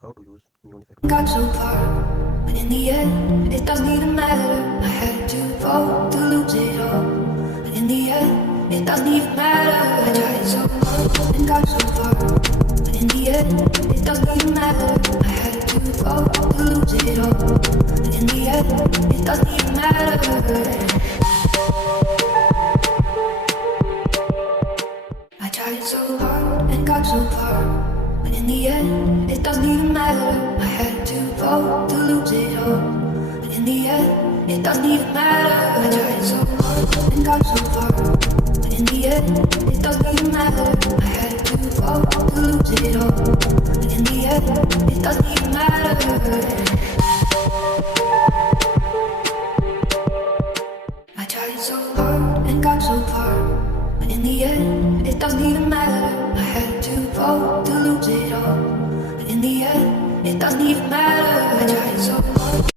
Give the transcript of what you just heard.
Got so far, but in the end, it doesn't even matter. I had to fall to lose it all. But in the end, it doesn't even matter. I tried so hard and got so far. But in the end, it doesn't even matter. I had to fall to lose it all. But in the end, it doesn't even matter. I tried so hard and got so far. But in the end, it doesn't even matter. I had to fall to lose it all. But in the end, it doesn't even matter. I tried so hard and got so far. But in the end, it doesn't even matter. I had to fall to lose it all. But in the end, it doesn't even matter. I tried so hard and got so far. But in the end, it doesn't even matter. I had to fall to lose it all. But in the end, it doesn't even matter.